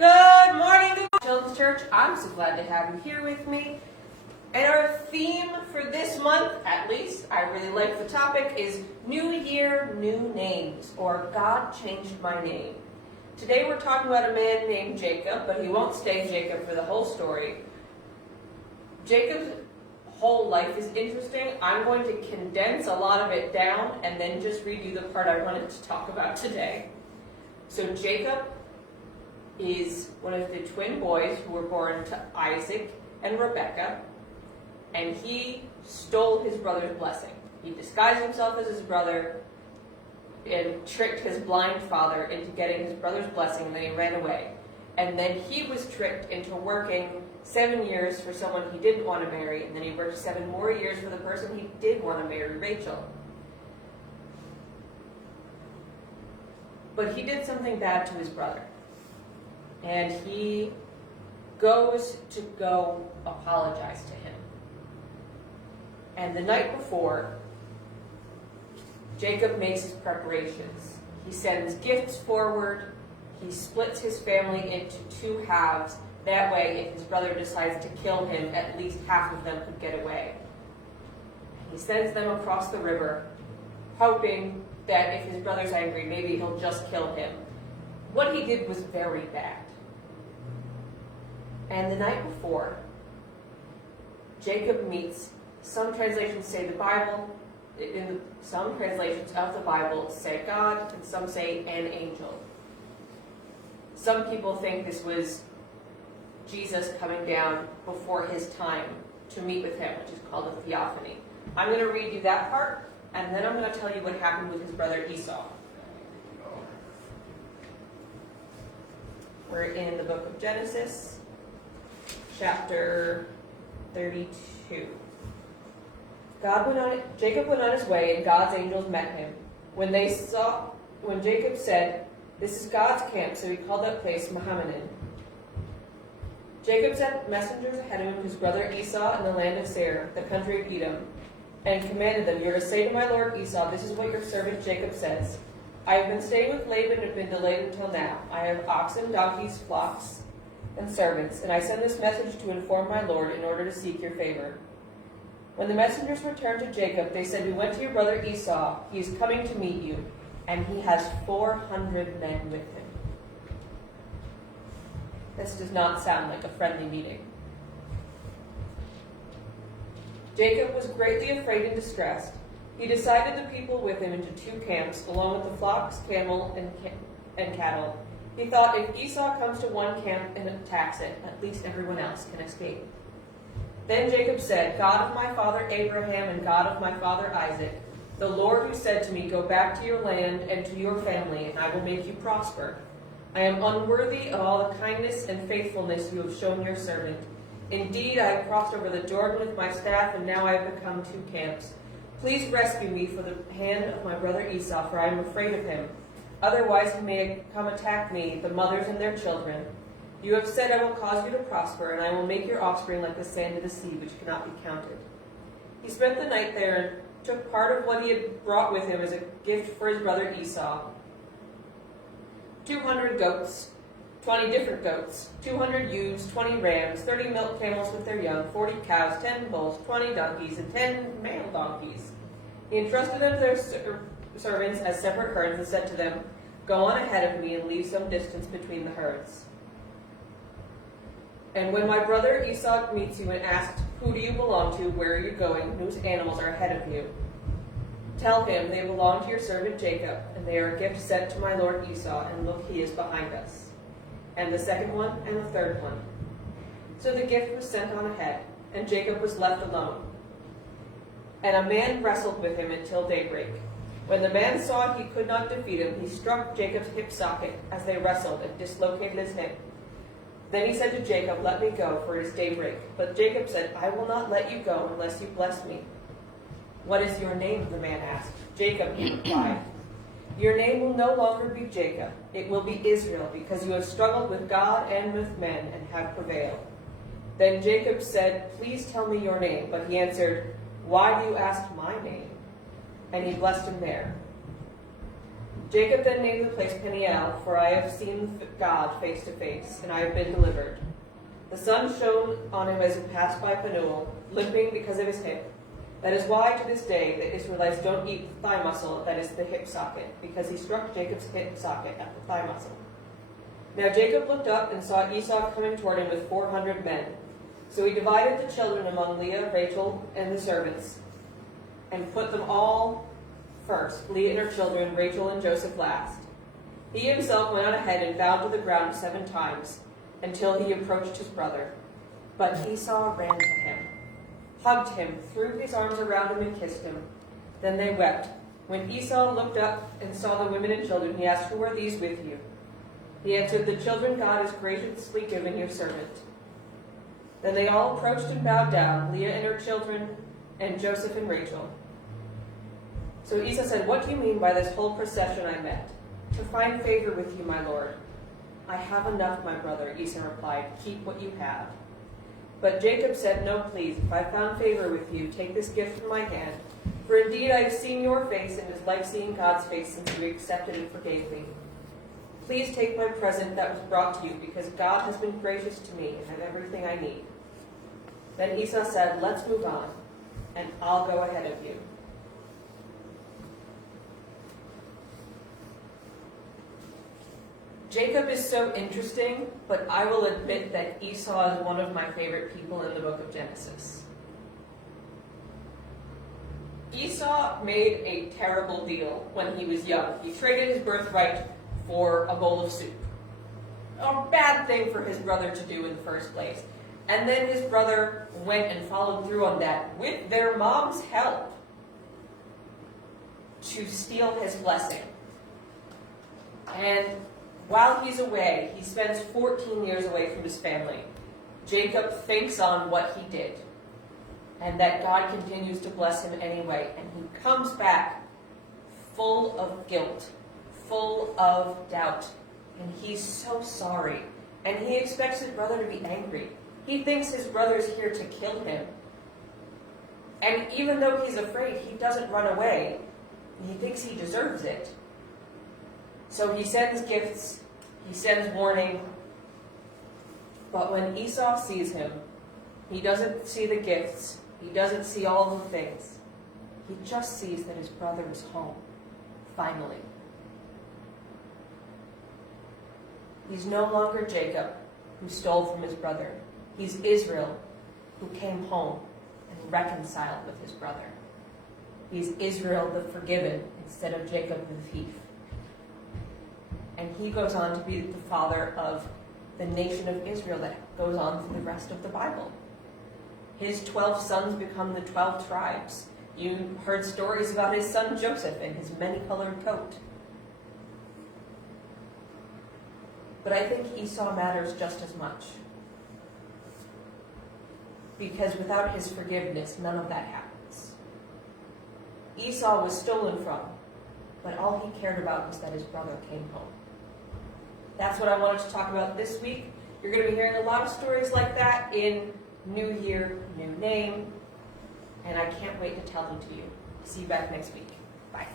Good morning, Children's Church. I'm so glad to have you here with me. And our theme for this month, at least, I really like the topic, is New Year, New Names, or God Changed My Name. Today we're talking about a man named Jacob, but he won't stay Jacob for the whole story. Jacob's whole life is interesting. I'm going to condense a lot of it down and then just read you the part I wanted to talk about today. So Jacob is one of the twin boys who were born to Isaac and Rebekah, and he stole his brother's blessing. He disguised himself as his brother and tricked his blind father into getting his brother's blessing, and then he ran away. And then he was tricked into working 7 years for someone he didn't want to marry, and then he worked 7 more years for the person he did want to marry, Rachel. But he did something bad to his brother. And he goes to go apologize to him. And the night before, Jacob makes his preparations. He sends gifts forward. He splits his family into 2 halves. That way, if his brother decides to kill him, at least half of them could get away. He sends them across the river, hoping that if his brother's angry, maybe he'll just kill him. What he did was very bad. And the night before, Jacob meets, some translations say the Bible, some translations of the Bible say God, and some say an angel. Some people think this was Jesus coming down before his time to meet with him, which is called a theophany. I'm going to read you that part, and then I'm going to tell you what happened with his brother Esau. We're in the book of Genesis, chapter 32. Jacob went on his way, and God's angels met him. When Jacob said, "This is God's camp," so he called that place Mahanaim. Jacob sent messengers ahead of him to his brother Esau in the land of Seir, the country of Edom, and commanded them, "You are to say to my lord Esau, this is what your servant Jacob says. I have been staying with Laban and have been delayed until now. I have oxen, donkeys, flocks, and servants, and I send this message to inform my lord in order to seek your favor." When the messengers returned to Jacob, they said, "We went to your brother Esau. He is coming to meet you, and he has 400 men with him." This does not sound like a friendly meeting. Jacob was greatly afraid and distressed. He divided the people with him into 2 camps, along with the flocks, camel, and cattle. He thought, if Esau comes to one camp and attacks it, at least everyone else can escape. Then Jacob said, "God of my father Abraham and God of my father Isaac, the Lord who said to me, 'Go back to your land and to your family, and I will make you prosper.' I am unworthy of all the kindness and faithfulness you have shown your servant. Indeed, I have crossed over the Jordan with my staff, and now I have become 2 camps. Please rescue me from the hand of my brother Esau, for I am afraid of him. Otherwise he may come attack me, the mothers and their children. You have said, 'I will cause you to prosper, and I will make your offspring like the sand of the sea, which cannot be counted.'" He spent the night there and took part of what he had brought with him as a gift for his brother Esau. 200 goats, 20 different goats, 200 ewes, 20 rams, 30 milk camels with their young, 40 cows, 10 bulls, 20 donkeys, and 10 male donkeys. He entrusted them to their servants as separate herds and said to them, "Go on ahead of me and leave some distance between the herds. And when my brother Esau meets you and asks, 'Who do you belong to? Where are you going? Whose animals are ahead of you?' Tell him they belong to your servant Jacob, and they are a gift sent to my lord Esau, and look, he is behind us." And the second one, and the third one. So the gift was sent on ahead, and Jacob was left alone. And a man wrestled with him until daybreak. When the man saw he could not defeat him, he struck Jacob's hip socket as they wrestled and dislocated his hip. Then he said to Jacob, "Let me go, for it is daybreak." But Jacob said, "I will not let you go unless you bless me." "What is your name?" the man asked. "Jacob," he replied. "Your name will no longer be Jacob. It will be Israel, because you have struggled with God and with men and have prevailed." Then Jacob said, "Please tell me your name." But he answered, "Why do you ask my name?" And he blessed him there. Jacob then named the place Peniel, for I have seen God face to face, and I have been delivered. The sun shone on him as he passed by Penuel, limping because of his hip. That is why to this day the Israelites don't eat the thigh muscle, that is the hip socket, because he struck Jacob's hip socket at the thigh muscle. Now Jacob looked up and saw Esau coming toward him with 400 men. So he divided the children among Leah, Rachel, and the servants, and put them all first, Leah and her children, Rachel and Joseph last. He himself went on ahead and bowed to the ground 7 times, until he approached his brother. But Esau ran to him, hugged him, threw his arms around him, and kissed him. Then they wept. When Esau looked up and saw the women and children, he asked, "Who are these with you?" He answered, "The children God has graciously given your servant." Then they all approached and bowed down, Leah and her children, and Joseph and Rachel. So Esau said, "What do you mean by this whole procession I met? To find favor with you, my lord." "I have enough, my brother," Esau replied. "Keep what you have." But Jacob said, "No, please, if I found favor with you, take this gift from my hand. For indeed I have seen your face, and it is like seeing God's face, since you accepted and forgave me. Please take my present that was brought to you, because God has been gracious to me and have everything I need." Then Esau said, "Let's move on, and I'll go ahead of you." Jacob is so interesting, but I will admit that Esau is one of my favorite people in the book of Genesis. Esau made a terrible deal when he was young. He traded his birthright for a bowl of soup. A bad thing for his brother to do in the first place. And then his brother went and followed through on that with their mom's help to steal his blessing. And while he's away, he spends 14 years away from his family. Jacob thinks on what he did, and that God continues to bless him anyway. And he comes back full of guilt, full of doubt, and he's so sorry. And he expects his brother to be angry. He thinks his brother's here to kill him. And even though he's afraid, he doesn't run away. He thinks he deserves it. So he sends gifts, he sends warning, but when Esau sees him, he doesn't see the gifts, he doesn't see all the things. He just sees that his brother is home, finally. He's no longer Jacob, who stole from his brother. He's Israel, who came home and reconciled with his brother. He's Israel the forgiven instead of Jacob the thief. And he goes on to be the father of the nation of Israel that goes on through the rest of the Bible. His 12 sons become the 12 tribes. You heard stories about his son Joseph and his many-colored coat. But I think Esau matters just as much. Because without his forgiveness, none of that happens. Esau was stolen from, but all he cared about was that his brother came home. That's what I wanted to talk about this week. You're going to be hearing a lot of stories like that in New Year, New Name, and I can't wait to tell them to you. See you back next week. Bye.